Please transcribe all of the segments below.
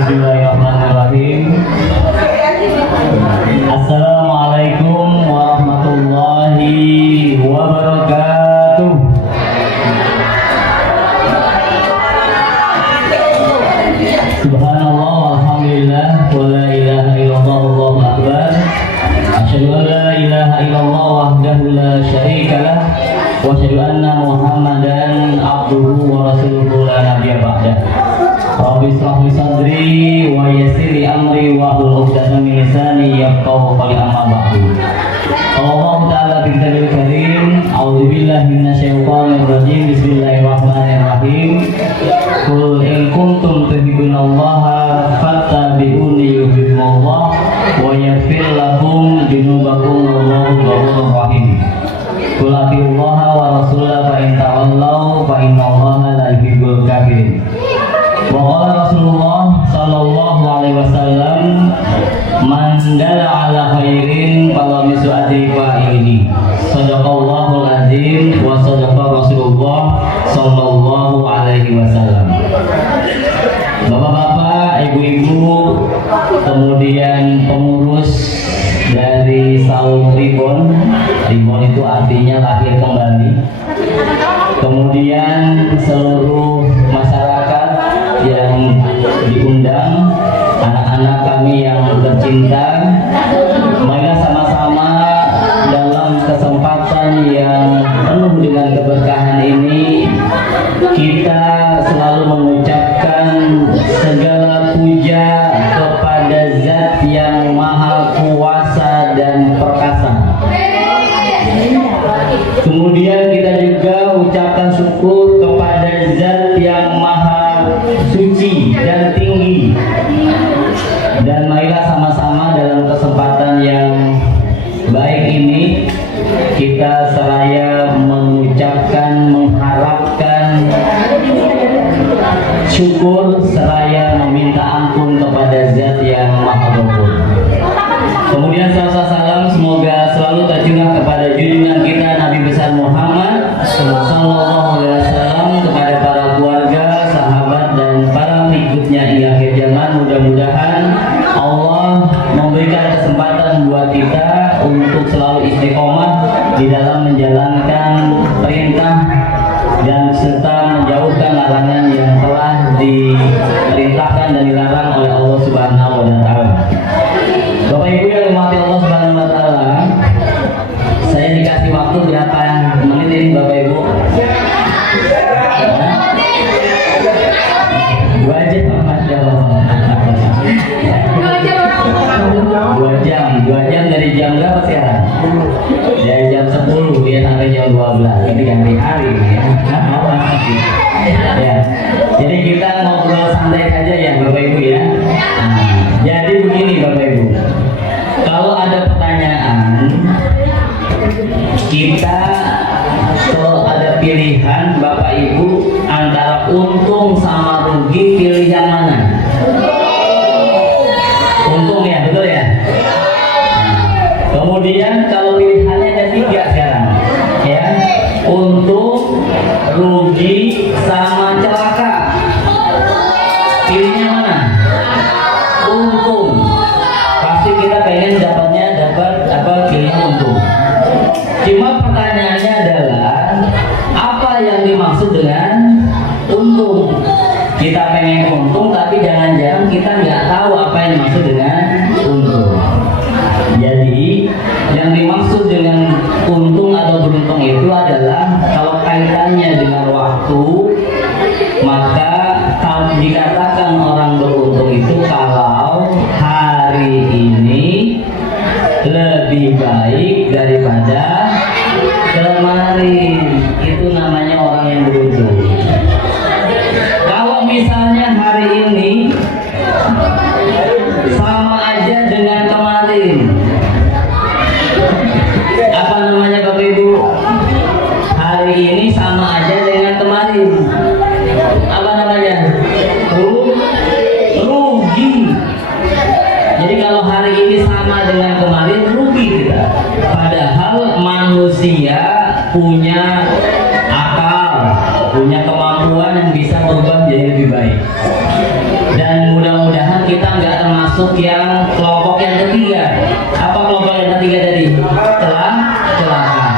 Bismillahirrahmanirrahim. Assalamualaikum warahmatullahi wabarakatuh. Subhanallah walhamdulillah wa la ilaha illallah wallahu akbar. Asyhadu an la ilaha illallah wahdahu la syarikalah wa asyhadu anna Muhammadan abduhu wa rasuluhu la nabiyya ba'dah. Rabbi shrah li sadri wa yassir li amri wa hlul 'uqdatam min lisani yafqahu qawli amma ba'du. Allah Ta'ala bi dzikrihi karim. A'udzu billahi minasyaitonir rajim. Bismillahirrahmanirrahim. Qul in kuntum tuhibbunallaha fattabi'uni yuhibbukumullah wa yaghfir lakum dzunubakum wallahu ghafurur rahim. Qul atiullaha wa rasulahu fa in tawallaw fa innallaha la yuhibbul kafirin. Wa qala Rasulullah sallallahu alaihi wasallam, man dalla ala khairin fala mis'ati fa'ilihi. Shadaqallahul azim wa shadaqa Rasulullah sallallahu alaihi wasallam. Bapak-bapak, ibu-ibu, kemudian pengurus dari Saul Ribon. Ribon itu artinya lahir kembali. Kemudian seluruh masyarakat yang diundang, anak-anak kami yang tercinta, marilah sama-sama dalam kesempatan yang penuh dengan keberkahan ini kita selalu mengucapkan segala puja kepada Zat yang Maha Kuasa dan Perkasa. Kemudian kita juga ucapkan syukur kepada Zat yang Maha Suci dan tinggi. Dan marilah sama-sama dalam kesempatan yang baik ini kita seraya mengucapkan, mengharapkan syukur seraya meminta ampun kepada Zat yang Maha Ghafur. Kemudian salam semoga selalu tercurah kepada junjungan kita Nabi besar Muhammad sallallahu alaihi wasallam, kepada para keluarga, sahabat dan para pengikutnya hingga akhir zaman. Mudah-mudahan Allah memberikan kesempatan buat kita untuk selalu istiqomah di dalam menjalankan perintah dan serta menjauhkan larangan yang telah diperintahkan dan dilarang oleh Allah Subhanahu wa taala. Bapak Ibu yang dimati Allah Subhanahu wa taala, saya dikasih waktu berapa menit ini Bapak Ibu? 2 jam, Masya Allah. 2 jam dari jam berapa sekarang? Dari jam 10 dia sampai jam 12. Jadi ganti hari ya. Ya. Jadi kita ngobrol santai aja ya Bapak Ibu ya. Jadi begini Bapak Ibu, kalau ada pertanyaan, kita kalau ada pilihan Bapak Ibu antara untung sama rugi, pilih yang mana? Untung ya, betul ya? Kemudian kalau pilihannya ada 3 sekarang ya, untung, rugi, sama celaka, pilihnya mana? Untung. Pasti kita pengen dapat pilihan untung. Cuma pertanyaannya adalah apa yang dimaksud dengan untung? Kita pengen untung tapi jangan-jangan kita nggak tahu apa yang dimaksud dengan untung. Jadi yang dimaksud dengan untung atau beruntung itu adalah kalau kaitannya dengan waktu, maka dikatakan orang beruntung itu kalau hari ini lebih baik daripada kemarin, itu namanya orang yang beruntung. Kalau misalnya hari ini sama aja dengan kemarin, apa namanya Bapak Ibu? Hari ini sama aja dengan kemarin, apa namanya? Rugi. Jadi kalau hari ini sama dengan kemarin, rugi kita. Padahal manusia punya akal, punya kemampuan yang bisa berubah menjadi lebih baik. Dan mudah-mudahan masuk yang kelompok yang ketiga. Apa kelompok yang ketiga tadi? Celaka.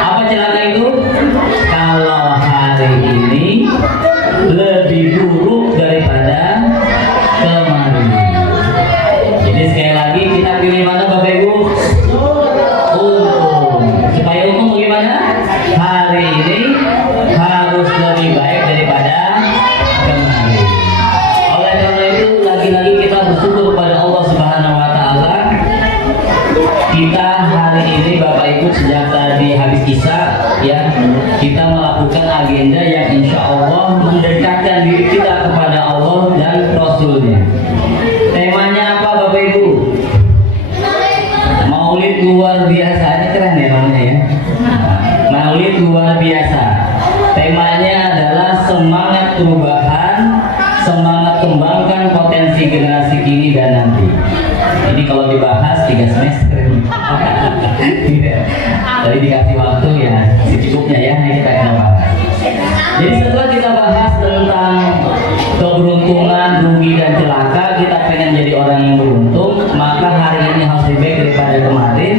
Apa celaka itu? Kalau hari ini lebih buruk daripada kemarin. Jadi sekali lagi kita pilih mana Bapak Ibu? Supaya umum bagaimana? Hari ini harus lebih baik daripada kemarin. Oleh karena itu lagi-lagi kita bersyukur kepada Allah Subhanahu wa taala. Kita hari ini Bapak Ibu sejak tadi habis Isya ya, kita melakukan agenda yang insya Allah mendekatkan diri kita kepada Allah dan Rasulnya. Temanya apa Bapak Ibu? Maulid luar biasa. Ini keren ya namanya ya. Maulid luar biasa. Temanya adalah semangat perubahan, semangat kembangkan potensi generasi kini dan nanti. Ini kalau dibahas 3 semester. Tadi dikasih waktu ya secukupnya ya, kita akan bahas. Jadi setelah kita bahas tentang keberuntungan, rugi dan celaka, kita pengen jadi orang yang beruntung, maka hari ini harus lebih baik daripada kemarin.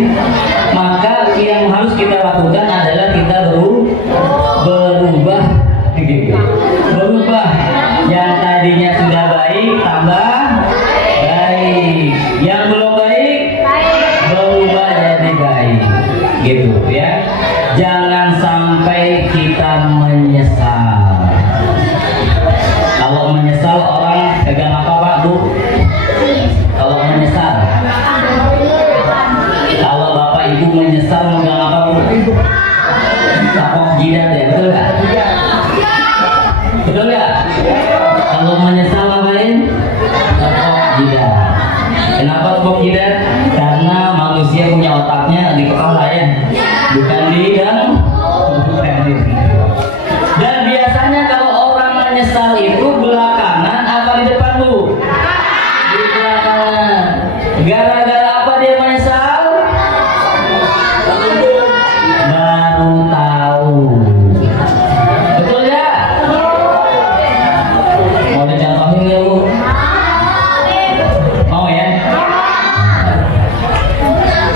Maka yang harus kita lakukan adalah kita berubah gitu. Berubah. Yang tadinya sudah baik tambah baik. Yang belum baik berubah jadi baik. Gitu ya. Jangan sampai kita menyesal. Kalau menyesal orang pegang apa Pak Bu? Kalau menyesal, kalau Bapak Ibu menyesal megang apa Bu? Tapok jidat ya, betul nggak? Betul nggak? Kalau menyesal ngapain? Tapok jidat. Kenapa tapok jidat? Karena manusia punya otaknya di kepala ya, bukan di dalam. Dan biasanya kalau orang menyesal itu belakangan apa di depan Bu? Di belakangan. Gara-gara apa dia menyesal? Baru tahu. Betul ya? Mau dicontohin ya Bu? Mau ya?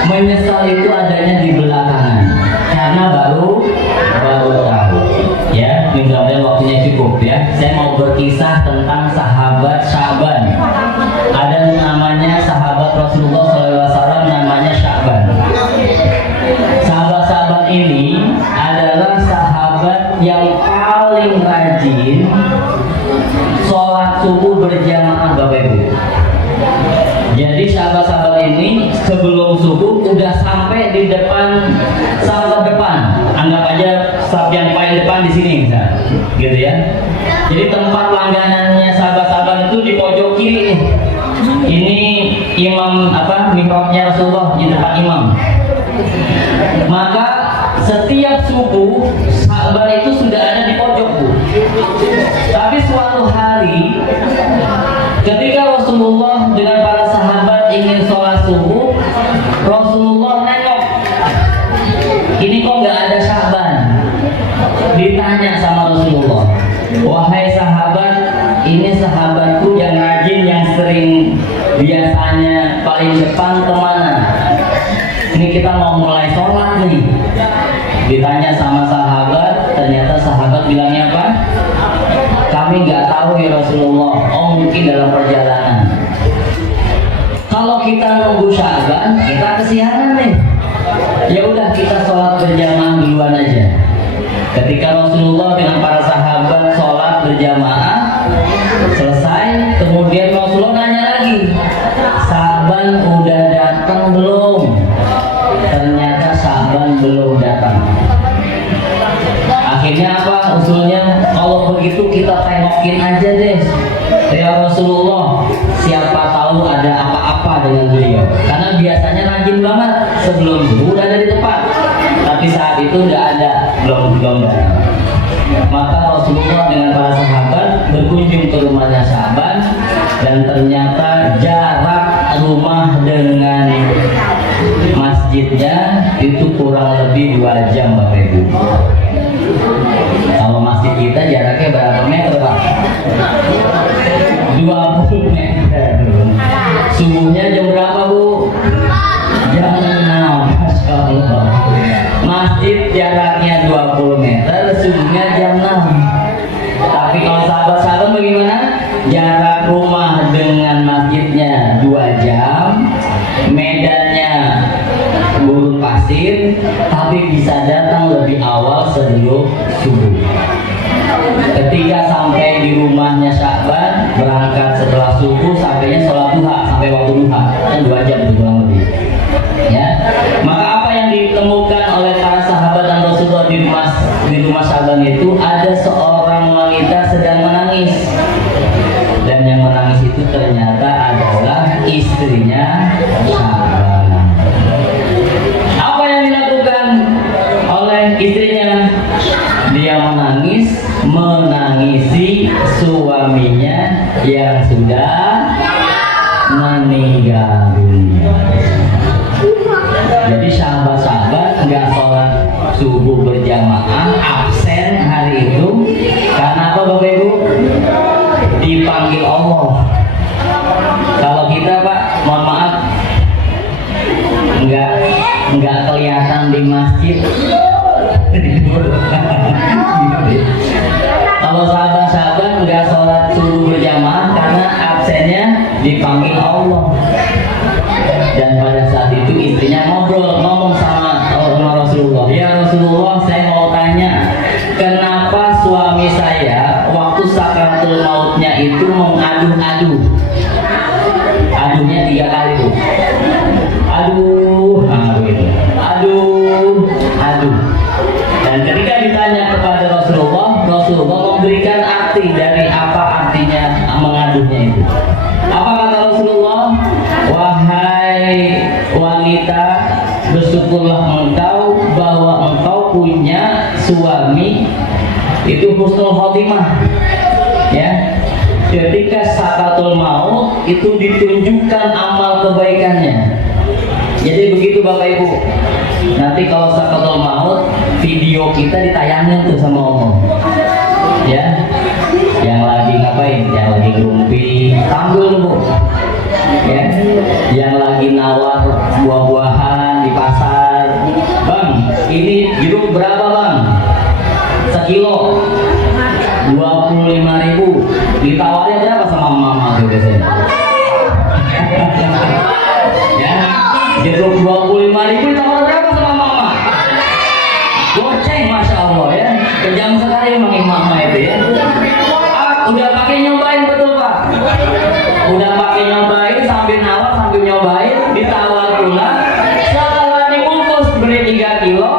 Menyesal itu adanya di belakangan karena baru tahu. Ya, mudah-mudahan waktunya cukup ya. Saya mau berkisah tentang sahabat Sya'ban. Ada namanya sahabat Rasulullah SAW, namanya Sya'ban. Sahabat-sahabat ini adalah sahabat yang paling rajin sholat subuh berjamaah Bapak Ibu. Jadi sahabat-sahabat ini sebelum subuh udah sampai di depan saf depan. Anggap aja saf yang paling depan di sini misalnya. Gitu ya. Jadi tempat langganannya sahabat-sahabat itu di pojok kiri. Ini imam mihrabnya Rasulullah di depan imam. Maka setiap subuh sahabat itu sudah ada di pojok Bu. Tapi suatu hari ketika Rasulullah dengan para sahabat ingin sholat subuh, Rasulullah nengok, ini kok nggak ada Sya'ban. Ditanya sama Rasulullah, wahai sahabat, ini sahabatku yang rajin, yang sering biasanya paling depan kemana? Ini kita mau mulai sholat nih. Ditanya sama sahabat, ternyata sahabat bilangnya apa? Kami nggak tahu ya Rasulullah. Oh mungkin dalam perjalanan. Kalau kita nunggu Sya'ban, kita kesiangan nih. Ya udah kita sholat berjamaah duluan aja. Ketika Rasulullah dengan para sahabat sholat berjamaah selesai, kemudian Rasulullah nanya lagi, Sya'ban udah datang belum? Ternyata Sya'ban belum datang. Akhirnya apa usulnya? Kalau begitu kita tengokin aja deh ya Rasulullah, siapa tahu ada apa-apa dengan beliau. Karena biasanya rajin banget sebelum subuh udah ada di tempat, tapi saat itu udah ada, belum datang. Maka Rasulullah dengan para sahabat berkunjung ke rumahnya Sya'ban, dan ternyata jarak rumah dengan masjidnya itu kurang lebih 2 jam Bapak Ibu. Kalau masjid kita jaraknya berapa meter Pak? 20 meter. Subuhnya jam berapa Bu? Jam 6. Masya Allah. Masjid jaraknya 20 meter, subuhnya jam 6. Tapi kalau sahabat-sahabat bagaimana? Jarak rumah dengan masjidnya 2 jam, medannya gurun pasir, tapi bisa datang lebih awal sebelum subuh. Ketika sampai di rumahnya Sya'ban, berangkat setelah subuh, sampainya sholat duha, sampai waktu duha, kan 2 jam itu kurang lebih. Ya, maka apa yang ditemukan oleh para sahabat dan Rasulullah di rumah Sya'ban itu, ada seorang wanita sedang menangis, dan yang menangis itu ternyata adalah istrinya Sya'ban. Apa yang dilakukan oleh istrinya? Dia menangisi suaminya yang sudah meninggal dunia. Jadi sahabat-sahabat nggak sholat subuh berjamaah, absen hari itu karena apa Bapak Ibu? Dipanggil Allah. Kalau kita Pak, mohon maaf, nggak kelihatan di masjid. Kalau sahabat-sahabat nggak sholat subuh berjamaah karena absennya dipanggil Allah. Dan pada saat itu istrinya ngomong sama Rasulullah, ya Rasulullah, saya mau tanya, kenapa suami saya waktu sakaratul mautnya itu mengadu-adu? Aduhnya 3 kali tuh. Aduh, gitu. Aduh. Dan ketika ditanya kepada Rasulullah memberikan arti dari apa artinya mengaduhnya itu. Apa kata Rasulullah? Wahai wanita, bersyukurlah engkau bahwa engkau punya suami itu husnul khotimah. Ya, ketika sakaratul maut itu ditunjukkan amal kebaikannya. Jadi begitu Bapak Ibu. Nanti kalau sakaratul maut, video kita ditayangin tuh sama Allah. Ya, yang lagi ngapain? Yang lagi grumpi, tanggul Bu. Ya, yang lagi nawar buah-buahan di pasar. Bang, ini jeruk berapa Bang? Sekilo 25.000. Ditawarin berapa sama mama tuh biasanya? Ya, jeruk 25.000 ditawar berapa sama mama? Goceng, Masya Allah ya. Kejam sekali emang mama itu ya. Udah pakai nyobain betul Pak. Udah pakai nyobain, sambil nawar sambil nyobain, ditawar pula. Setelah dibungkus beli 3 kilo,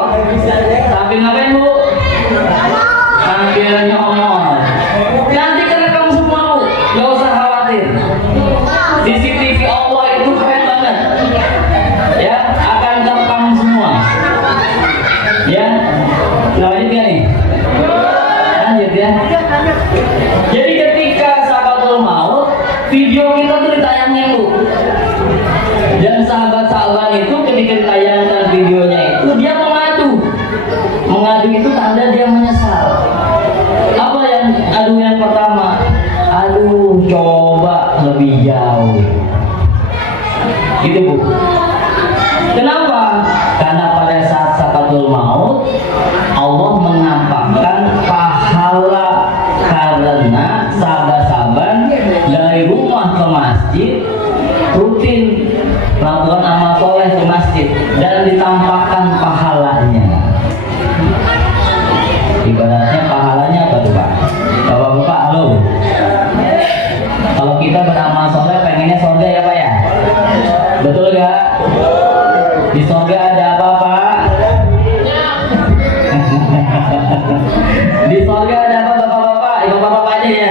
sambil ngapain Bu? Sambil nyomot. Nanti kerekam semua Bu, gak usah khawatir. CCTV Allah itu keren banget. Ya, akan terekam semua. Ya, lanjut ya nih. Lanjut ya. Jadi ketika sakaratul maut, video kita tuh ditayangin Bu. Dan sahabat Sya'ban itu ketika ditayangkan videonya itu, dia mengadu. Mengadu itu tanda dia menyesal. Apa yang adu yang pertama? Aduh, coba lebih jauh. Gitu Bu. Kenapa? Karena pada saat sakaratul maut, Allah menampakkan pahala karena sahabat-sahabat dari rumah ke masjid rutin melakukan amal soleh ke masjid dan ditampakkan pahalanya. Ibaratnya pahalanya apa tuh Pak? Bapak-bapak, halo. Kalau kita beramal soleh pengennya surga ya Pak ya? Betul gak? Di surga ada apa Pak? Di surga ada apa Bapak-bapak? Bapak-bapak aja ya.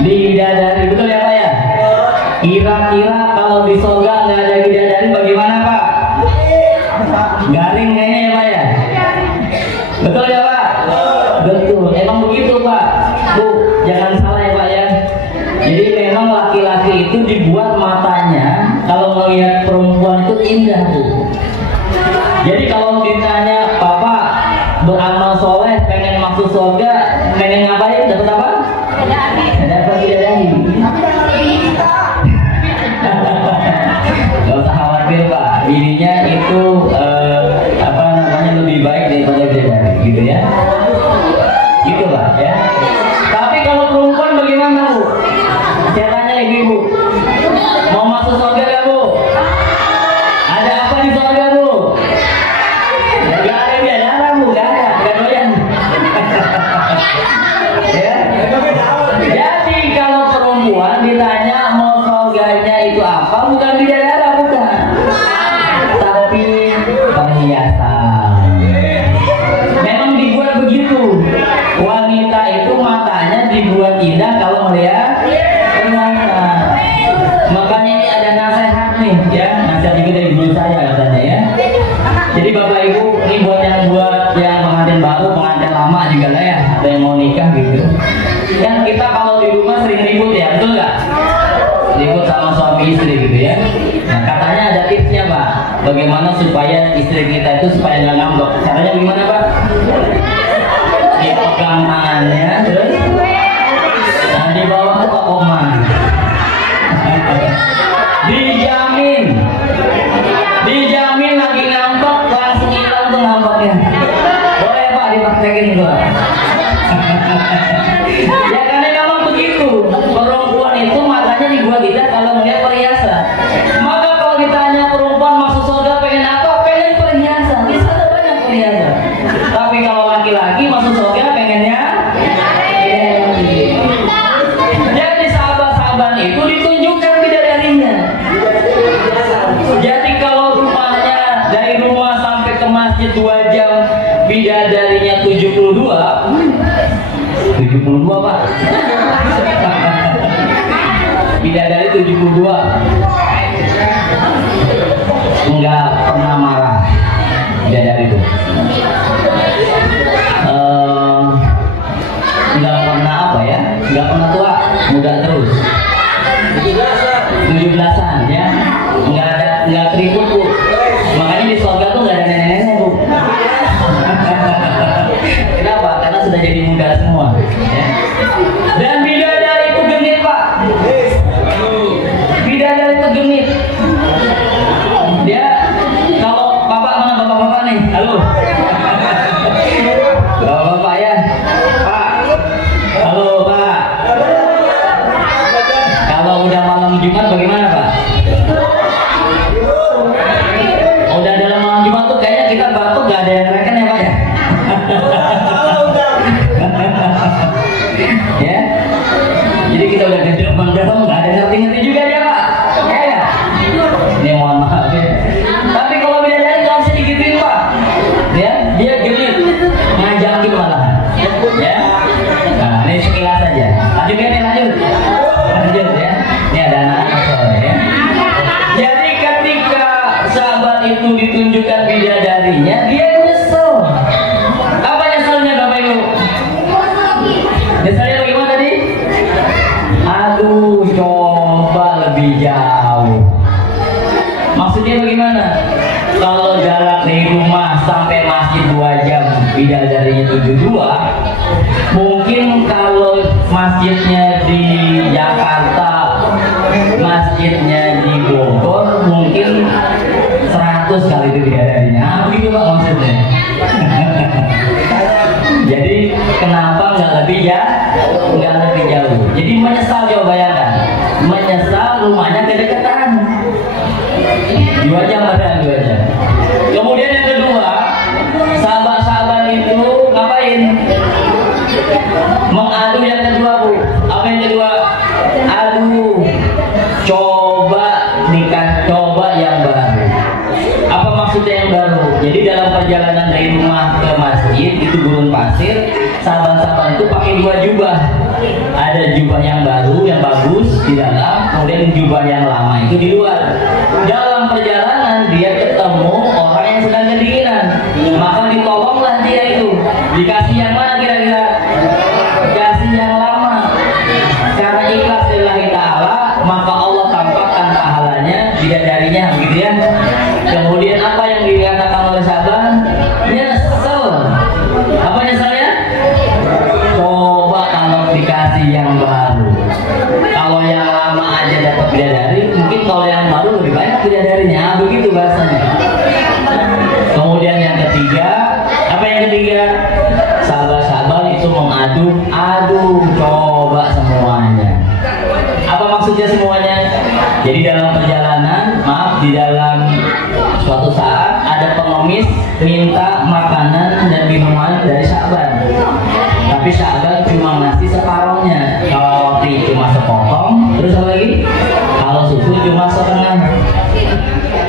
Bidadari, betul ya Pak ya? Kira-kira kalau di surga nggak ada bidadari bagaimana Pak? Garing kayaknya ya Pak ya? Betul ya Pak? Betul, emang begitu Pak. Bu, jangan salah ya Pak ya. Jadi memang laki-laki itu dibuat matanya kalau melihat perempuan itu indah Bu. Jadi kalau ditanya Bapak beramal soleh pengen masuk surga, pengen ngapain? Dapat apa? Dapat bidadari. bininya itu apa namanya lebih baik daripada bidadari, gitu ya. Gitulah ya. Tapi kalau perempuan bagaimana Bu? Saya tanya ibu-ibu, mau masuk surga gak Bu? Ada apa di surga Bu? Gak ada bidadari Bu, gak doyan. Ya. Jadi kalau perempuan ditanya mau surganya itu apa, bukan bidadari, bukan, tapi perhiasan. Memang dibuat begitu. Wanita itu matanya dibuat indah kalau melihat perhiasan. Makanya ini ada nasihat nih ya, nasihat juga dari guru saya katanya ya. Jadi Bapak Ibu, ini buat yang pengantin baru, pengantin lama juga lah ya, ada yang mau nikah gitu. Kan kita kalau di rumah sering ribut ya, betul nggak? Ribut sama suami istri gitu ya. Nah katanya ada tipsnya Pak, bagaimana supaya istri kita itu supaya nggak ngambek. Caranya gimana Pak? Dipegang tangannya, terus nah dibawa ke koma. Dijamin lagi ngambek langsung hilang tuh ngambeknya. Boleh Pak dipraktekin gua. Ya karena memang begitu, perempuan itu matanya dibuat indah kalau melihat perhiasan. Maka kalau ditanya perempuan masuk surga pengen apa? Pengen perhiasan. Di sana banyak perhiasan. Tapi kalau laki-laki masuk surga pengennya jadi sahabat-sahabat itu ditunjukkan bidadarinya. Jadi kalau rumahnya dari rumah sampai ke masjid 2 jam, bidadarinya 72 Pak. Bidadari 72 enggak pernah marah bidadari itu. Enggak pernah apa ya, enggak pernah tua, muda terus. 17-an ya, enggak keriput Bu. Makanya di surga tuh enggak ada nenek-nenek Bu. Kenapa? Karena sudah jadi muda semua ya. Dan bidadari itu genit Pak. Bidadari itu genit. Dia kalau bapak mana bapak-bapak nih? Halo. Bapak ya. Pak. Halo Pak. Kalau udah malam Jumat bagaimana Pak? Udah dalam malam Jumat tuh kayaknya kita batuk gak ada yang reken ya Pak ya? Ya. Jadi kita udah dalam gak ada ngerti-ngerti juga dia Pak. Ya. Ini mohon maaf ya. Tapi kalau bidadari nggak bisa digituin Pak. Ya, dia genit, ngajakin malahan. Ya. Nah, ini sekilas saja. Lanjut ya. Ini ada anak-anak soalnya ya. Jadi ketika sahabat itu ditunjukkan bidadarinya, dia nyesel. Apa nyeselnya Bapak Ibu? Nyeselnya bagaimana tadi? Aduh, coba lebih jauh. Maksudnya bagaimana? Kalau jarak dari rumah sampai masjid 2 jam, bidadarinya 72, mungkin kalau masjidnya di Jakarta, masjidnya di Bogor, mungkin 100 kali itu bidadarinya. Nah, begitu Pak maksudnya. Jadi kenapa nggak lebih jauh? Jadi menyesal, coba bayangkan, menyesal rumahnya kedekatan. 2 jam ada 2 jam. Kemudian yang kedua, sahabat-sahabat itu ngapain? Mengadu yang kedua Bu. Apa yang kedua? Aduh, coba nikah, coba yang baru. Apa maksudnya yang baru? Jadi dalam perjalanan dari rumah ke masjid itu gurun pasir, sahabat-sahabat itu pakai 2 jubah. Ada jubah yang baru, yang bagus di dalam, kemudian jubah yang lama itu di luar. Dalam perjalanan dia ketemu orang yang sedang kedinginan, maka ditolonglah dia itu. Dikasih yang mana kira-kira? Dikasih yang lama. Karena ikhlas lillahi ta'ala, maka Allah tampakkan pahalanya bidadarinya, gitu ya. Kemudian apa yang dikatakan oleh sahabat? Nyesel. Apa nyeselnya? Coba kalau dikasih yang baru. dapat bidadari, mungkin kalau yang baru lebih banyak bidadarinya, begitu bahasanya. Kemudian yang ketiga, apa yang ketiga? Sahabat-sahabat itu mengadu coba semuanya. Apa maksudnya semuanya? Jadi dalam perjalanan, di dalam suatu saat ada pengemis minta makanan dan minuman dari Sya'ban. Tapi Sya'ban cuma ngasih separohnya. Kalau roti cuma sepotong, terus apa lagi? Kalau susu cuma setengah.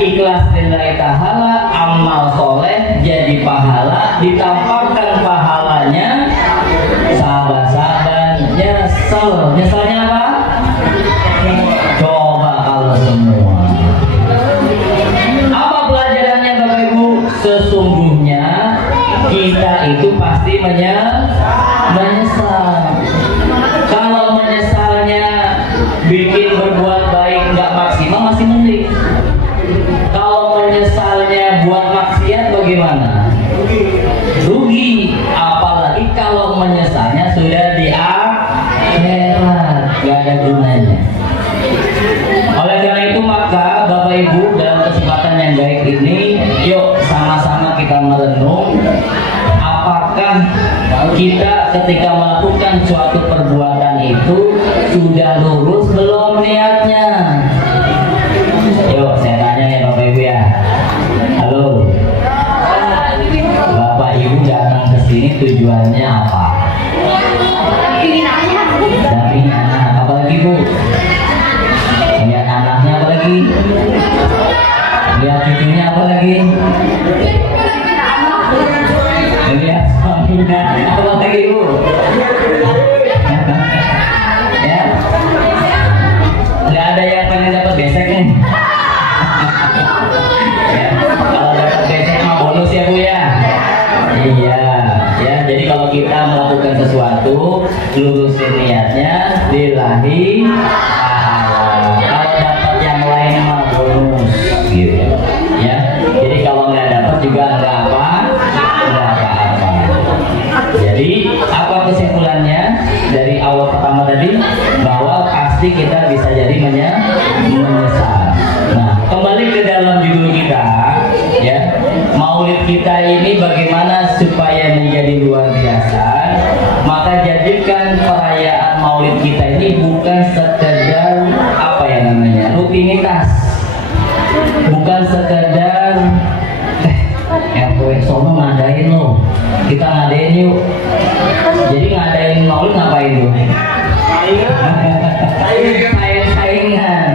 Ikhlas lillahi ta'ala, amal soleh jadi pahala, ditampakkan pahalanya. Sahabat-sahabat nyeselnya apa? Coba kalau semua. Apa pelajarannya Bapak Ibu? Sesungguhnya kita itu pasti menyesal. Kalau menyesalnya bikin berbuat baik nggak maksimal masih mending. Kalau menyesalnya buat maksiat bagaimana? Rugi. Apalagi kalau menyesalnya sudah di akhirat, nggak ada gunanya. Oleh karena itu maka Bapak Ibu dalam kesempatan yang baik ini, yuk sama-sama kita merenung. Apakah kita ketika melakukan suatu perbuatan itu sudah lurus belum niatnya? Yuk saya tanya ya Bapak Ibu ya. Halo, Bapak Ibu datang ke sini tujuannya apa? Dampingin anak. Apalagi Bu? Lihat anaknya apa lagi? Lihat cucunya apa lagi? Lihat suaminya apa lagi Bu? Ya, nggak ada yang pengen dapat besek nih. Ya, kalau dapat besek mah bonus ya Bu ya. Iya, ya. Jadi kalau kita melakukan sesuatu, lurusin niatnya, lillahi ta'ala. Kalau dapat yang lain mah bonus, gitu. Ya. Jadi kalau nggak dapat juga nggak apa-apa. Jadi apa kesimpulannya dari awal pertama tadi? Bahwa pasti kita bisa jadi menyesal. Nah, kembali ke dalam judul kita, ya. Maulid kita ini bagaimana supaya menjadi luar biasa? Maka jadikan perayaan Maulid kita ini bukan sekedar apa ya namanya, rutinitas, bukan sekedar yang sono ngadain loh, kita ngadain yuk. Jadi ngadain Maulid ngapain tuh? Saing-saingan.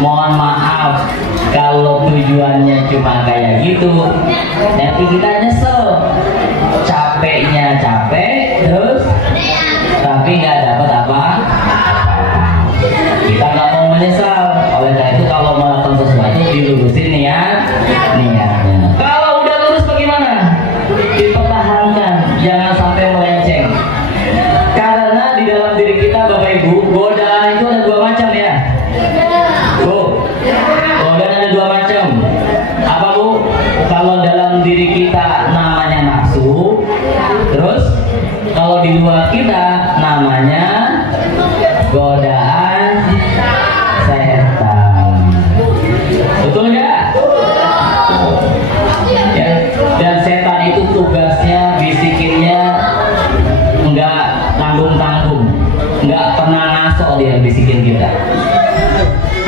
Mohon maaf kalau tujuannya cuma kayak gitu, nanti kita nyesel. Capeknya capek terus, tapi nggak dapat apa. Kita nggak mau menyesal. Oleh karena itu kalau melakukan sesuatu dilurusin niatnya. Kalau udah lurus bagaimana? Dipertahankan, jangan sampai melenceng. Karena di dalam diri kita Bapak Ibu, godaan itu ada dua macam ya. Bu, godaan ada dua macam. Apa Bu? Kalau dalam diri kita namanya nafsu, terus kalau di luar kita namanya godaan setan. Betul nggak? Ya. Dan setan itu tugasnya bisikinnya nggak tanggung-tanggung, nggak pernah ngaso dia bisikin kita.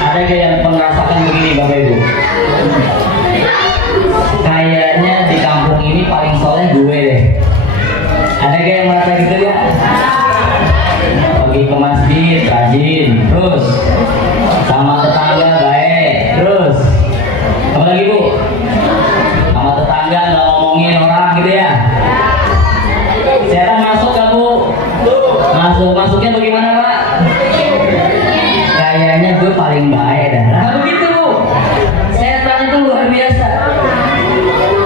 Ada gak yang merasakan begini Bapak Ibu? Kayaknya di kampung ini paling soleh gue deh. Ada gak yang merasa gitu ya? Pergi ke masjid rajin, terus sama tetangga baik, terus apa lagi Bu? Sama tetangga nggak ngomongin orang gitu ya? Setan masuk gak Bu? Masuknya bagaimana Pak? Kayaknya gue paling baik dah. Nah begitu Bu. Setan itu luar biasa.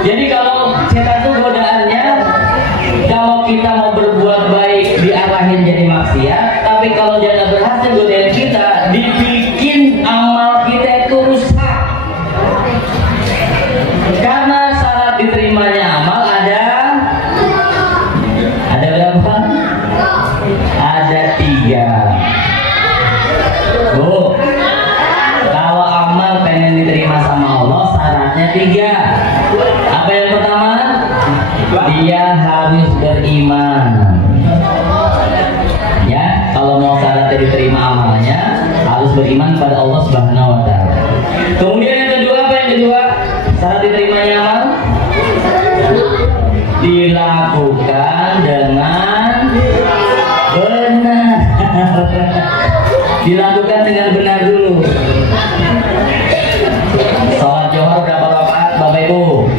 Jadi kalau setan itu godaannya, kalau kita mau berbuat baik diarahin jadi maksiat, tapi kalau dia nggak berhasil godain kita, dibikin amal kita itu rusak. Karena syarat diterimanya amal ada berapa? Ada 3. Bu, beriman pada Allah Subhanahu wa taala. Kemudian yang kedua, apa yang kedua? Syarat diterimanya amal dilakukan dengan benar. Dilakukan dengan benar dulu. Sholat Johor berapa rakaat Bapak Ibu?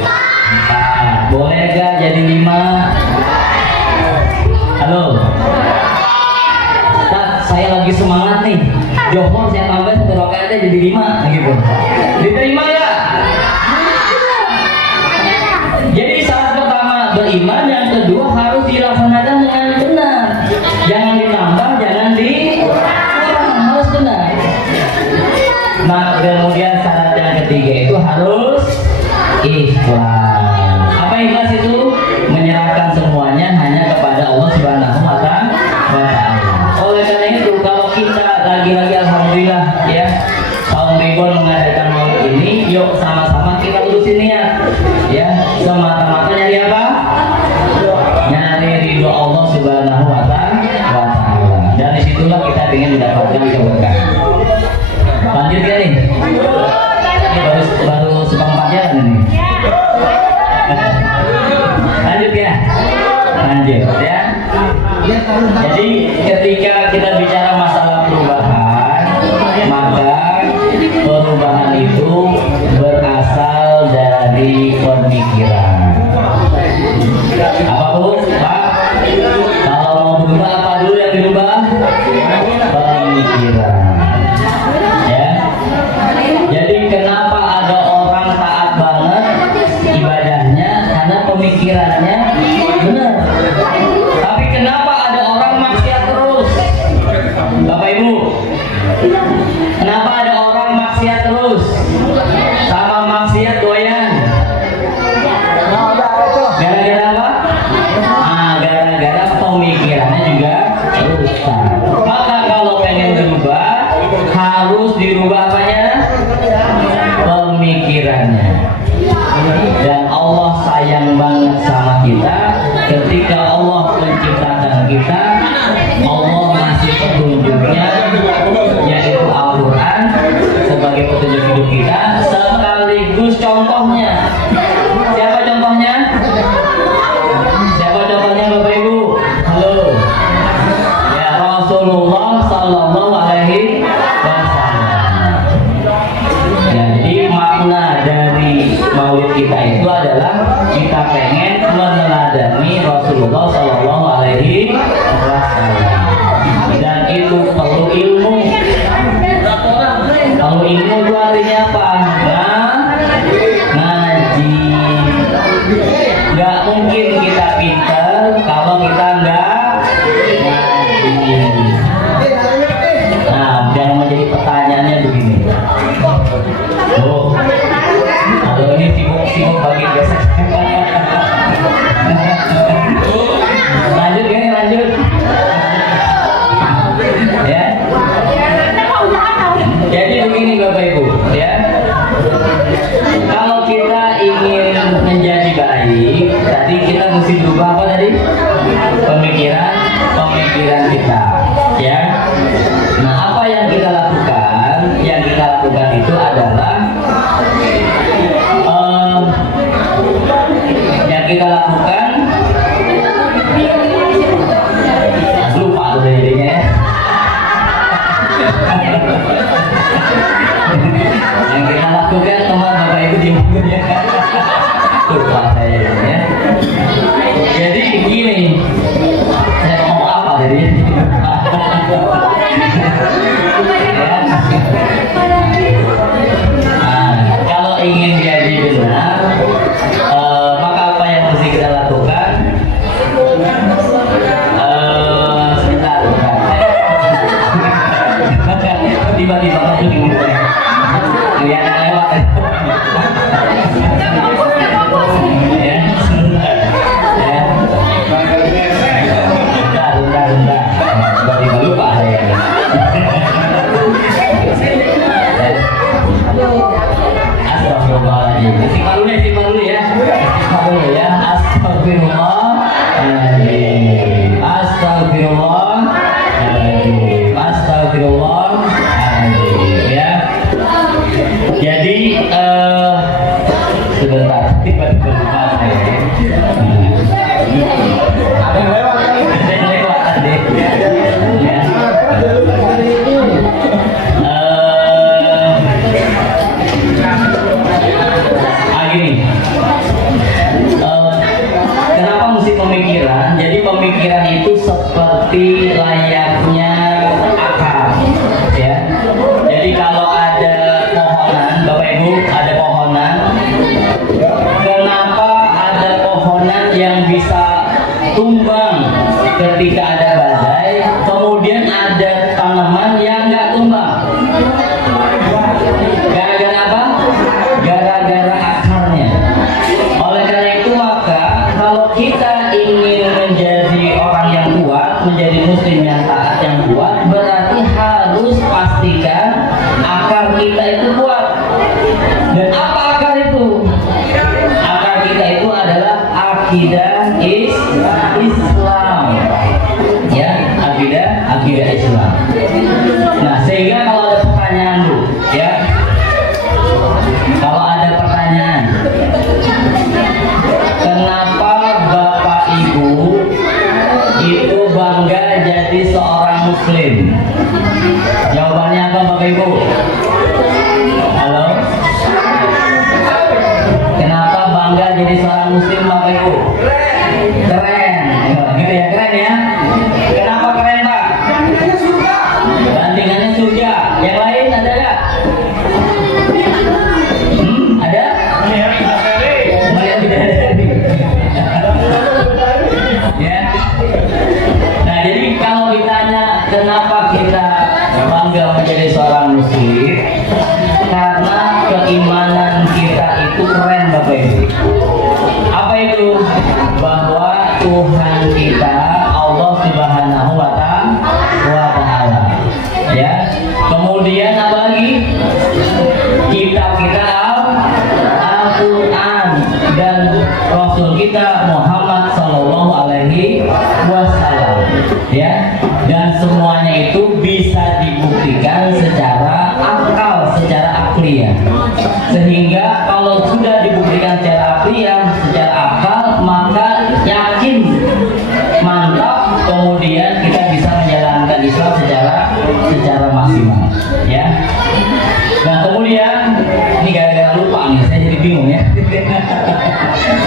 4. Boleh gak jadi 5? Halo Ustaz, saya lagi semangat nih, Johor saya tambah 1 rakaatnya jadi 5 gitu. Diterima ya? Jadi syarat pertama beriman, yang kedua harus dilaksanakan dengan benar. Jangan ditambah, jangan dikurang, harus benar. Nah, kemudian syarat yang ketiga itu harus ikhlas. Apa ikhlas itu? Menyerahkan semuanya hanya kepada Allah Subhanahu wa taala. Oleh karena itu, kalau kita lagi-lagi alhamdulillah ya, kaum Ribon mengadakan maulid ini, yuk sama-sama kita lurusin niat ya, semata-mata nyari apa? Nyari ridho Allah Subhanahu wa taala. Dan disitulah kita ingin mendapatkan keberkahan. Lanjut ya nih. Ini baru seperempat jalan ini. Lanjut ya. Lanjut ya. Jadi ketika kita bicara masalah perubahan, maka perubahan itu berasal dari pemikiran. Apa Bu? Pak? Kalau mau berubah apa dulu yang dirubah? Pemikiran. Ya. Jadi kenapa ada orang taat banget ibadahnya? Karena pemikirannya benar. Tapi kenapa ada orang maksiat terus? Bapak Ibu, kenapa ada orang maksiat terus? Sama maksiat doyan. Gara-gara apa? Gara-gara pemikirannya juga rusak. Maka kalau pengen berubah, harus dirubah apanya? Pemikirannya. Dan Allah sayang banget sama kita. Ketika Allah menciptakan kita, Allah ngasih petunjuknya, yaitu Al-Quran sebagai petunjuk hidup kita, sekaligus contohnya. Siapa contohnya? Siapa contohnya Bapak Ibu? Halo. Ya, Rasulullah Sallallahu Alaihi Wasallam. Ya, jadi makna dari maulid kita itu adalah kita pengen meneladani Rasulullah Sallallahu Alaihi Wasallam. Dan itu perlu ilmu. Kalau ilmu itu artinya apa? Ngaji. Gak mungkin kita pintar kalau kita nggak ngaji. Nah, yang menjadi pertanyaannya begini. Oh, kalau ini sibuk bagi besok. Lanjut ya, lanjut. Ya. Jadi begini Bapak Ibu, ya. Kalau kita ingin menjadi baik, tadi kita mesti berubah apa tadi? Pemikiran kita, ya. Nah, apa yang kita lakukan? Yang kita lakukan itu adalah yang kita lakukan. Lupa tuh jadinya ya. Yang kita lakukan teman Bapak Ibu di buku ya. Lupa saya ya. Jadi gini, saya mau apa tadi? Nah, kalau ingin jadi benar, maka apa yang mesti kita lakukan? Sebentar. Tiba-tiba masuk ini. Lihat lewat. Ya, sebentar. Ya. Bentar. Tiba-tiba lupa saya. Astagfirullahaladzim. Simak dulu ya. Astagfirullahaladzim. tiba-tiba lupa saya. Ada yang lewat kan? Ada yang lewat tadi. Ya. Gini. Kenapa mesti pemikiran? Jadi pemikiran itu seperti layaknya akar, ya. Jadi kalau ada pohonan, Bapak Ibu, ada pohonan. Kenapa ada pohonan yang bisa tumbang ketika ada badai, kemudian ada tanaman yang nggak tumbang? Gara-gara apa? Gara-gara akarnya. Oleh karena itu maka kalau kita ingin menjadi orang yang kuat, menjadi muslim yang taat yang kuat, berarti harus pastikan akar kita itu kuat. Dan apa akar itu? Akar kita itu adalah akidah Islam. Ya, akidah Islam. Nah, sehingga kalau ada pertanyaan Bu, ya. Kalau ada pertanyaan, kenapa Bapak Ibu itu bangga jadi seorang muslim? Jawabannya apa Bapak Ibu? Halo? Kenapa bangga jadi seorang muslim Bapak Ibu? Keren. Gitu ya, keren ya. Kenapa keren Pak? Bandingannya surga. Yang lain ada nggak? Ada? Melihat bidadari. Ya. Nah, jadi kalau ditanya kenapa kita bangga menjadi seorang muslim, karena keimanan kita itu keren Bapak Ibu. Apa itu? Bahwa Tuhan kita Allah Subhanahu wa Ta'ala. Ya. Kemudian apa lagi? Kitab kita Al-Quran dan Rasul kita Muhammad Sallallahu Alaihi Wasallam. Ya. Dan semuanya itu bisa dibuktikan secara akal, secara akliyah. Sehingga kalau sudah dibuktikan secara akliyah, secara akal, maka yakin, mantap, kemudian kita bisa menjalankan Islam secara maksimal, ya. Nah, kemudian ini gara-gara lupa nih, saya jadi bingung ya.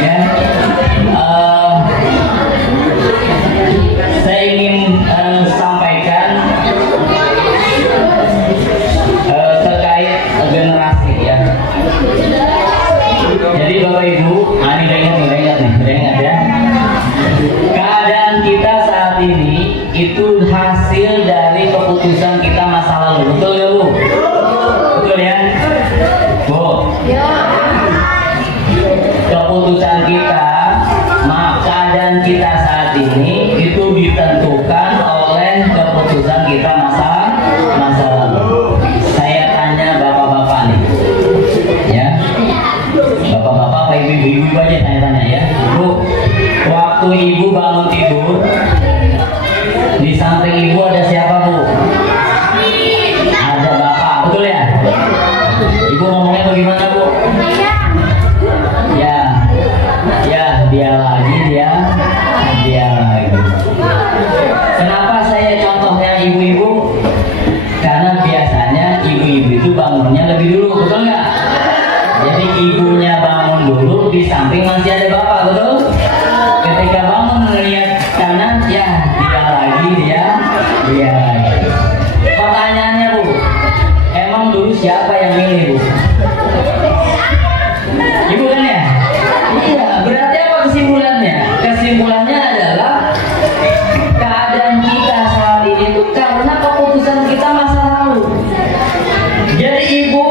Ya. Saya ingin sampaikan terkait generasi ya. Jadi Bapak Ibu, ini udah ingat ya. Keadaan kita saat ini itu hasil dari keputusan kita masa lalu, betul ya Bu? Betul ya? Bu? Keputusan kita, keadaan kita saat ini itu ditentukan oleh keputusan kita masa lalu. Saya tanya bapak-bapak nih, ya. Bapak-bapak, apa ibu-ibu aja saya tanya ya. Bu, waktu ibu bangun tidur, di samping ibu ada siapa Bu? Ada bapak, betul ya? Ibu ngomongnya bagaimana Bu? Ya, dia lagi. Kenapa saya contohnya ibu-ibu? Karena biasanya ibu-ibu itu bangunnya lebih dulu, betul nggak? Jadi ibunya bangun dulu, di samping masih ada bapak, betul? Ketika bangun melihat kanan, ya dia lagi. Pertanyaannya Bu, emang dulu siapa yang milih Bu? Ibu kan ya? Iya, berarti apa kesimpulannya? Kesimpulannya adalah keadaan kita saat ini itu karena keputusan kita masa lalu. Jadi ibu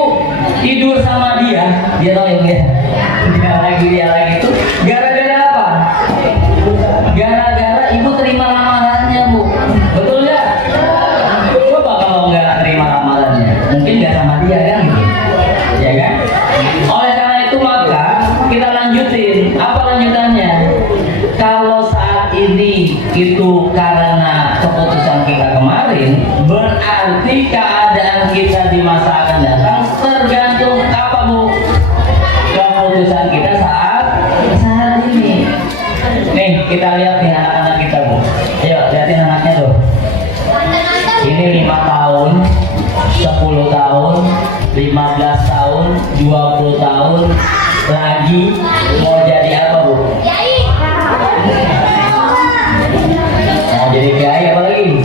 tidur sama dia tahu ya, dia lagi itu gara-gara apa? Gara-gara ibu terima ramalannya Bu, betul ya? Coba kalau nggak terima ramalannya, mungkin nggak sama dia kan, ya kan? Oleh karena itu maka kita lanjutin. Apa lanjutannya? Kalau saat ini itu karena keputusan kita kemarin, berarti keadaan kita di masa akan datang tergantung apa Bu? Keputusan kita saat kita lihat nih anak-anak kita Bu. Ayo lihatin anaknya tuh. Ini 5 tahun, 10 tahun, 15 tahun, 20 tahun, lagi mau jadi apa Bu? Mau jadi kiai apa lagi?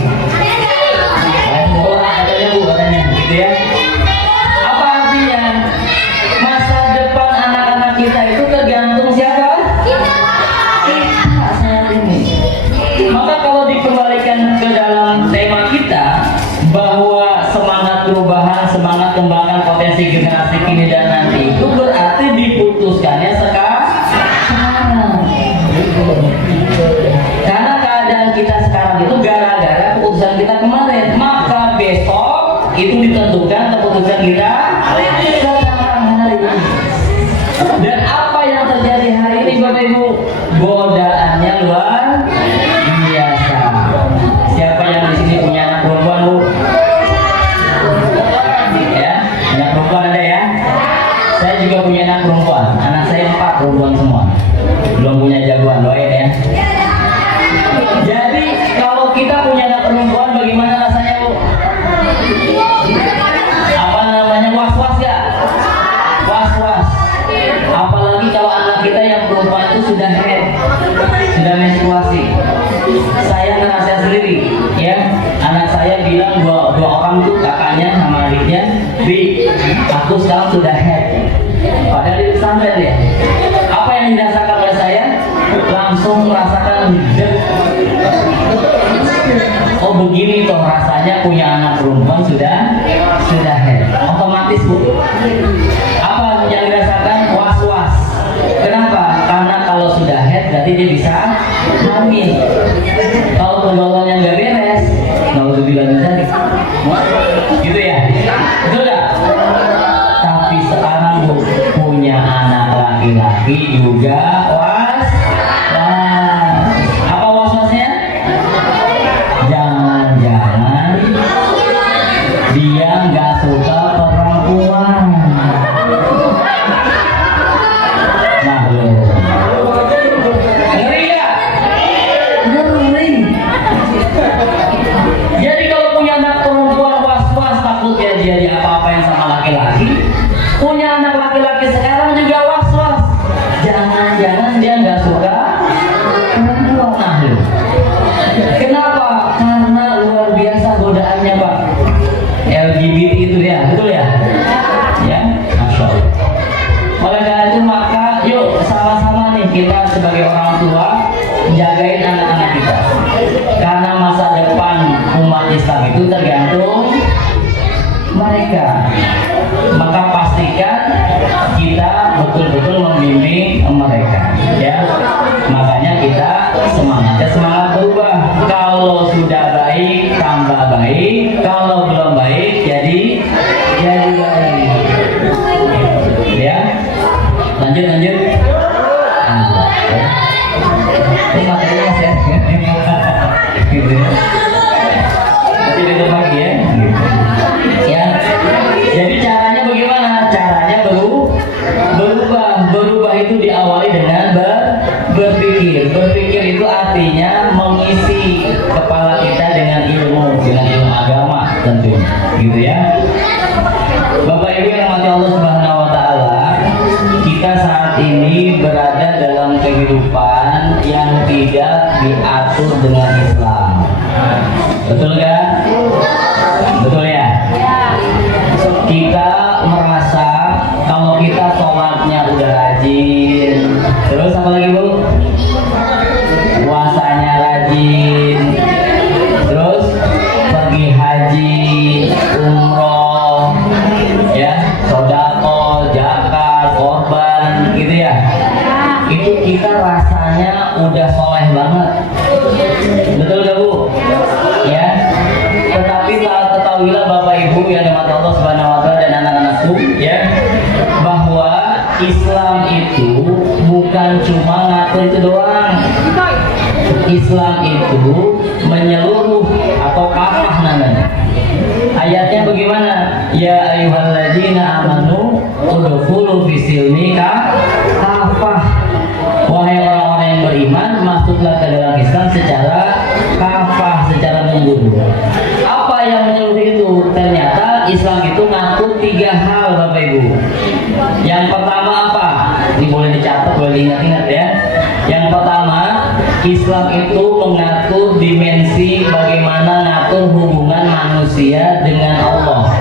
Main bola katanya Bu, katanya gitu ya. Apa artinya? Masa depan anak-anak kita itu tergantung siapa? Kita saat ini. Maka kalau dikembalikan ke dalam tema kita bahwa semangat perubahan, semangat kembangkan potensi generasi kini dan nanti itu berarti diputuskannya sekarang. Karena keadaan kita sekarang itu gara-gara keputusan kita kemarin, maka besok itu ditentukan keputusan kita sekarang hari ini. Dan apa yang terjadi hari ini Bapak Ibu? Godaannya luar biasa. Siapa yang di sini punya anak perempuan Bu? Ya, anak perempuan ada ya? Saya juga punya anak perempuan. Anak saya 4 perempuan semua. Belum punya jagoan, doain ya. Jadi kalau kita punya anak perempuan bagaimana rasanya Bu? Apa namanya, was-was gak? Was-was. Apalagi kalau anak kita yang perempuan itu sudah head, sudah menstruasi. Saya ngerasa sendiri ya, anak saya bilang dua orang tuh, kakaknya sama adiknya, Bi, aku sekarang sudah head. Padahal itu sampai ya. Apa yang dirasakan oleh saya? Langsung merasakan oh begini toh rasanya punya anak perempuan sudah head. Otomatis Bu. Apa yang dirasakan? Was-was. Kenapa? Karena kalau sudah head berarti dia bisa hamil. Kalau pergaulannya nggak beres, nggak usah bilang tadi. Gitu ya? Betul nggak? Tapi sekarang Bu punya anak laki-laki juga was. Apa was-wasnya? Jangan-jangan dia nggak suka perempuan. Nah lo, ngeri ya? Ngeri. Jadi kalau punya anak perempuan was-was, takut ya jadi apa-apa yang sama laki-laki. Punya anak laki-laki sekarang juga was-was. Jangan-jangan dia nggak suka perempuan. Nah lo, kenapa? Karena luar biasa godaannya Pak. LGBT itu ya, betul ya? Ya, Masya Allah. Oleh karena itu maka yuk sama-sama nih kita sebagai orang tua jagain anak-anak kita. Karena masa depan umat Islam itu tergantung mereka. Maka pastikan kita betul-betul membimbing mereka. Ya, makanya kita semangat berubah. Kalau sudah baik tambah baik, kalau belum baik jadi baik. Ya, lanjut. Ini materinya Mas ya. Gitu ya. Nanti besok pagi ya. Ya. Jadi caranya bagaimana? Caranya berubah itu diawali dengan berpikir. Berpikir itu artinya mengisi kepala kita dengan ilmu agama tentunya, gitu ya. Bapak Ibu yang dirahmati Allah Subhanahu wa taala, kita saat ini berada dalam kehidupan yang tidak diatur dengan Islam. Betul kan? Betul ya? Kita merasa kalau kita sholatnya udah rajin, terus apa lagi Bu? Puasanya rajin, terus pergi haji, umroh, ya, sodako, zakat, korban, gitu ya. Itu kita rasanya udah soleh banget. Betul gak Bu? Ya. Tetapi ketahuilah Bapak Ibu yang dirahmati Allah Subhanahu wa taala dan anak-anakku ya, bahwa Islam itu bukan cuma ngatur itu doang. Islam itu menyeluruh atau kafah namanya. Ayatnya bagaimana? Ya ayyuhalladzina amanu udkhulu fisilmi kafah. Wahai orang-orang yang beriman, masuklah ke Apa yang menyeluruh itu? Ternyata Islam itu ngatur 3 hal Bapak Ibu. Yang pertama apa? Ini boleh dicatat, boleh diingat-ingat ya. Yang pertama, Islam itu mengatur dimensi bagaimana ngatur hubungan manusia dengan Allah.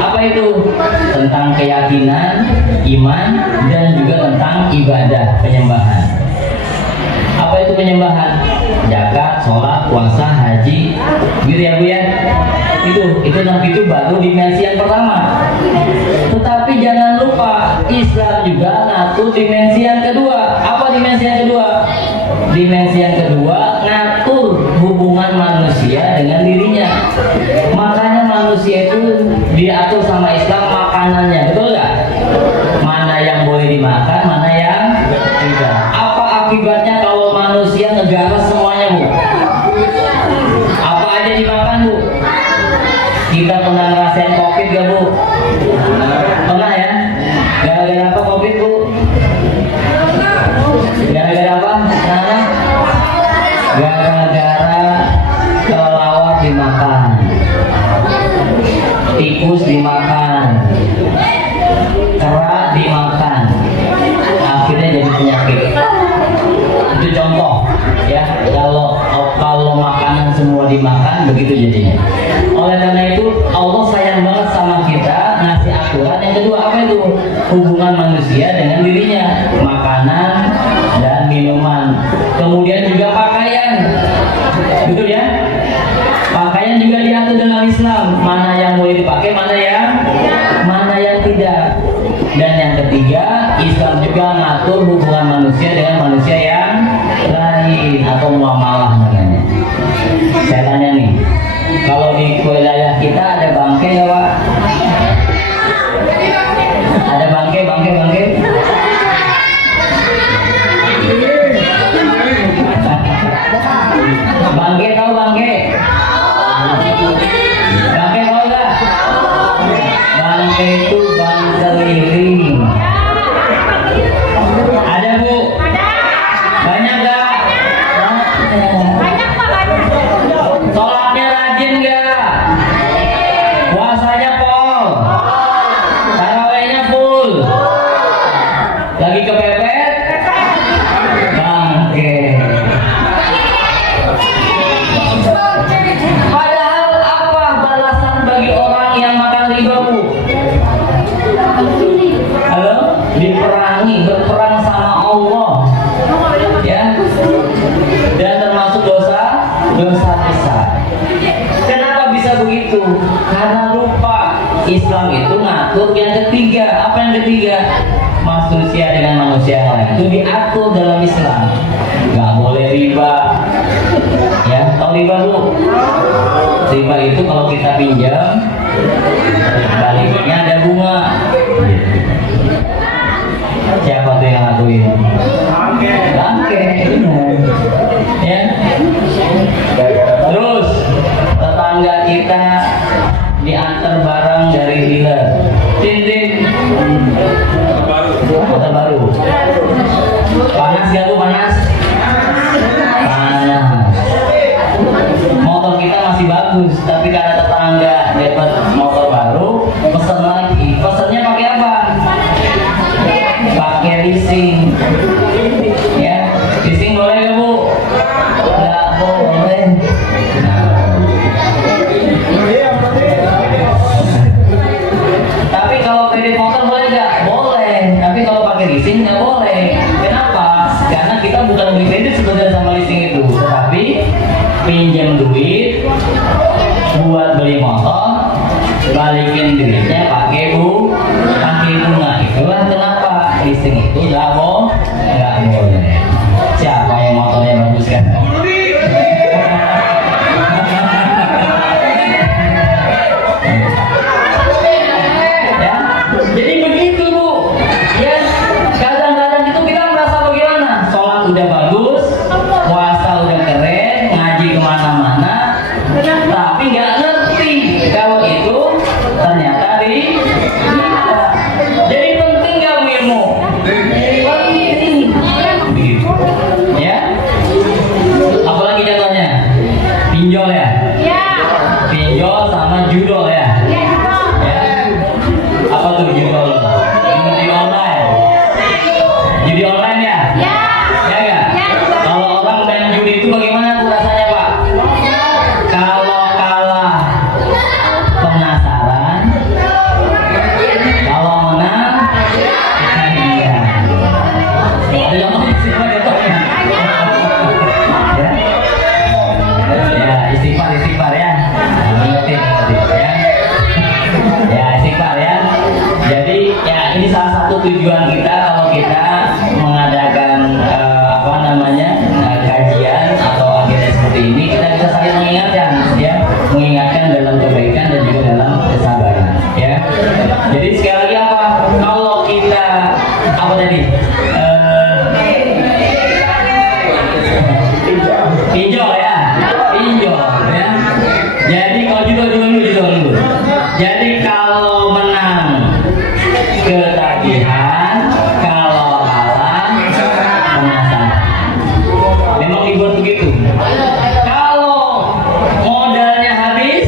Apa itu? Tentang keyakinan, iman, dan juga tentang ibadah, penyembahan. Apa itu penyembahan? Zakat, sholat, puasa, haji, gitu ya Bu ya. Itu baru dimensi yang pertama. Tetapi jangan lupa Islam juga ngatur dimensi yang kedua. Apa dimensi yang kedua? Dimensi yang kedua ngatur hubungan manusia dengan dirinya. Makanya manusia itu diatur sama Islam makanannya, betul nggak? Mana yang boleh dimakan, mana yang tidak. Apa akibatnya kalau manusia ngegaras semuanya Bu? Apa aja dimakan Bu? Kita pernah ngerasain COVID gak Bu? Pernah ya? Gara-gara apa COVID Bu? Gara-gara apa? Nah, gara-gara kelelawar dimakan, tikus dimakan, kera dimakan, akhirnya jadi penyakit. Itu contoh ya, kalau makanan semua dimakan begitu jadinya. Oleh karena itu Allah sayang banget sama kita, ngasih aturan yang kedua. Apa itu? Hubungan manusia dengan dirinya, makanan dan minuman, kemudian juga pakaian, betul ya? Pakaian juga diatur dalam Islam, mana yang boleh dipakai, mana yang tidak. Dan yang ketiga, Islam juga ngatur hubungan manusia dengan manusia yang lain atau muamalah namanya. Saya tanya nih, kalau di wilayah kita ada bangke nggak Pak? Ada bangke? Bangke tahu bangke? Bangke tahu nggak? Bangke itu bang keliling. Ada Bu? Banyak nggak? Sholatnya rajin nggak? Puasanya pol? Tarawehnya full? Lagi kepepet? Bangke. Padahal apa balasan bagi orang yang makan riba Bu? Halo? Diperangi, berperang sama Allah ya, dan termasuk dosa besar. Kenapa bisa begitu? Karena lupa Islam itu ngatur yang ketiga. Apa yang ketiga? Manusia dengan manusia yang lain itu diatur dalam Islam. Nggak boleh riba ya. Tahu riba Bu? Riba itu kalau kita pinjam baliknya ada bunga. Siapa tuh yang ngakuin? Bangke, ya. Terus tetangga kita diantar barang dari dealer. Tin. Kota Baru. Panas gak Bu? Panas. Motor kita masih bagus, tapi karena tetangga dapat motor baru, pesen lagi. Pesennya pakai apa? Pakai leasing. Ya, leasing boleh nggak Bu? Nggak boleh. Tapi kalau kredit motor boleh nggak? Boleh. Tapi kalau pakai leasing nggak boleh. Kenapa? Karena kita bukan beli kredit sebenarnya sama leasing itu, tetapi pinjam duit buat beli motor, balikin duitnya pakai bunga. Itulah kenapa leasing itu nggak boleh. Siapa yang motornya bagus kan? Ya, jadi begitu Bu. Ya, kadang-kadang itu kita merasa bagaimana? Sholat udah bagus, puasa udah keren, ngaji kemana-mana, tapi nggak ngerti kalau itu ternyata tujuan kita kalau kita mengadakan kajian atau agenda seperti ini, kita bisa saling mengingatkan, ya, mengingatkan dalam kebaikan dan juga dalam kesabaran, ya. Jadi sekali lagi apa? Kalau kita pinjol ya. Jadi kalau dulu. Jadi kalau menang ketagihan, kalau kalah penasaran. Memang dibuat begitu. Kalau modalnya habis,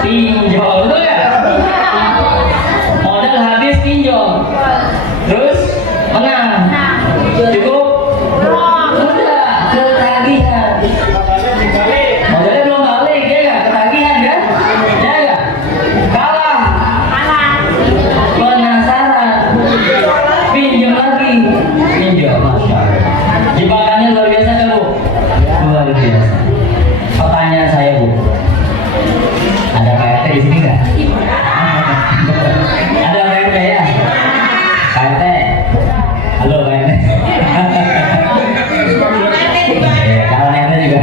pinjol, betul ya? Modal habis pinjol, terus menang, cukup. Udah ketagihan. Modalnya belum balik, ya nggak? Ketagihan kan? Ya nggak? Kalah. Penasaran. Pinjam lagi. Pinjam, masya Allah. Jebakannya luar biasa kan Bu? Luar biasa. Pertanyaan saya Bu, ada PRT di sini nggak? Ada PRT ya? PRT. Halo PRT. Ya, kalau PRT juga.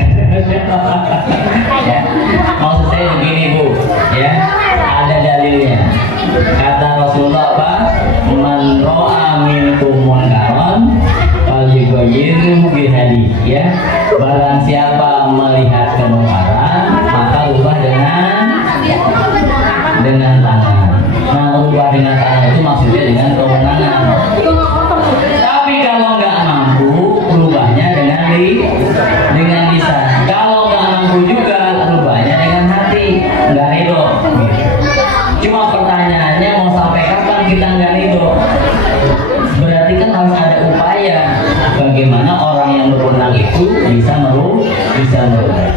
Ya. Maksud saya begini Bu, ya, ada dalilnya. Kata Rasulullah apa? Man ro'a minkum munkaran falyughayyirhu biyadihi, ya. Barang siapa melihat kemungkaran, maka ubah dengan tangan. Nah, ubah dengan tangan itu maksudnya dengan kewenangan. Tapi kalau nggak mampu, ubahnya dengan lisan. Kalau nggak mampu juga, ubahnya dengan hati. Nggak ridho. Cuma pertanyaannya, mau sampai kapan kita nggak ridho? Berarti kan harus ada upaya bagaimana orang yang berwenang itu bisa merubah.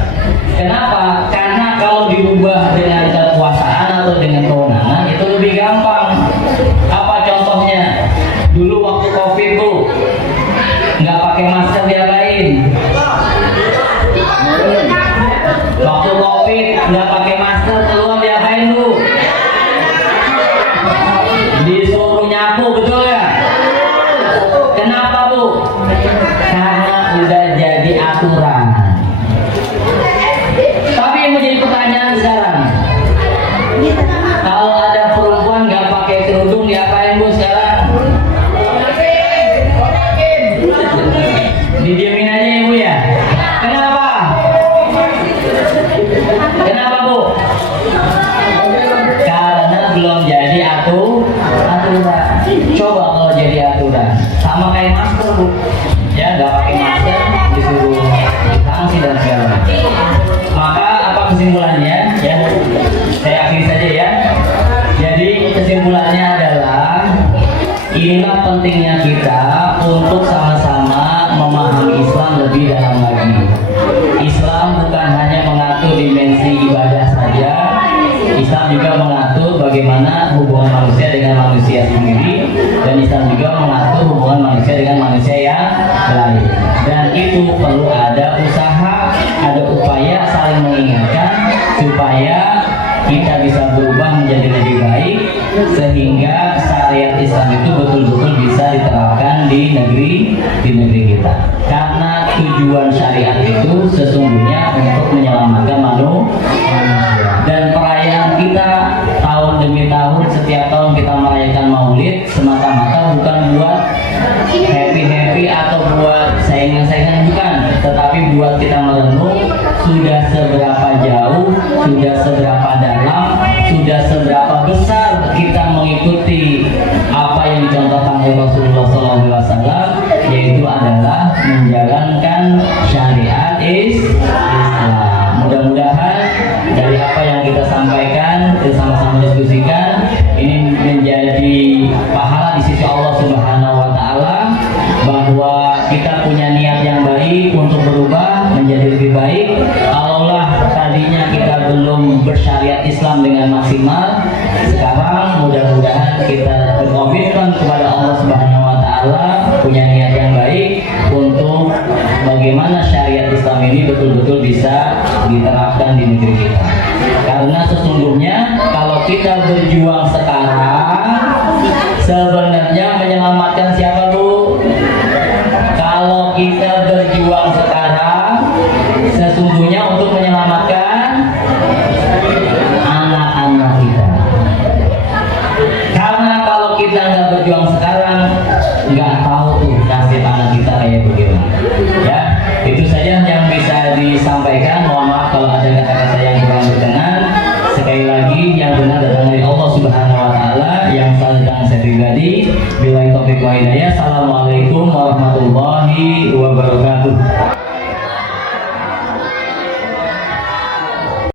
Kenapa? Karena kalau dirubah dengan kekuasaan atau dengan kewenangan itu lebih gampang. Apa contohnya? Dulu waktu COVID Bu, nggak pakai masker diapain? Waktu COVID nggak pakai masker keluar diapain Bu? Disuruh nyapu, betul ya? Kenapa Bu? Karena udah jadi aturan. Tapi yang menjadi pertanyaan sekarang, kalau ada perempuan nggak pakai kerudung diapain Bu sekarang? Didiamin aja ya Bu ya? Kenapa? Kenapa Bu? Karena belum jadi aturan. Coba kalau jadi aturan, sama kayak masker Bu, ya, nggak pakai masker disuruh sanksi dan segala macam. Maka apa kesimpulannya? Ya, saya akhiri saja ya. Jadi kesimpulannya adalah inilah pentingnya kita untuk sama-sama memahami Islam lebih dalam lagi. Islam bukan hanya mengatur dimensi ibadah saja, Islam juga mengatur bagaimana hubungan manusia dengan manusia sendiri, dan Islam juga mengatur hubungan manusia dengan manusia yang lain. Dan itu perlu ada usaha, ada upaya saling mengingatkan supaya kita bisa berubah menjadi lebih baik, sehingga syariat Islam itu betul-betul bisa diterapkan di negeri kita. Karena tujuan syariat itu sesungguhnya untuk menyelamatkan manusia. Dan perayaan kita tahun demi tahun, setiap tahun kita merayakan Maulid semata-mata bukan buat happy atau buat saingan-saingan, bukan, tetapi buat kita merenung sudah seberapa jauh, sudah seberapa dalam, sudah seberapa besar kita mengikuti apa yang dicontohkan oleh Rasulullah SAW, yaitu adalah menjalankan syariat Islam. Mudah-mudahan dari apa yang kita sampaikan, kita sama-sama diskusikan, ini menjadi pahala di sisi Allah Subhanahu wa Ta'ala, bahwa kita punya niat yang baik untuk berubah menjadi lebih baik. Kalaulah tadinya kita belum bersyariat Islam dengan maksimal, sekarang mudah-mudahan kita berkomitmen kepada Allah Subhanahu wa Ta'ala, punya niat yang baik untuk bagaimana syariat Islam ini betul-betul bisa diterapkan di negeri kita. Karena sesungguhnya kalau kita berjuang sekarang, Sebenarnya menyelamatkan siapa Bu? Kalau kita berjuang sekarang, sesungguhnya untuk menyelamatkan anak-anak kita. Karena kalau kita nggak berjuang sekarang, nggak tahu tuh nasib anak kita kayak bagaimana. Ya, itu saja yang bisa disampaikan. Mohon maaf kalau ada kata-kata yang kurang berkenan. Sekali lagi, yang benar datang dari Allah Subhanahu Wa Taala, yang salah datang saya pribadi. Billahi taufiq wa hidayah. Assalamualaikum warahmatullahi wabarakatuh.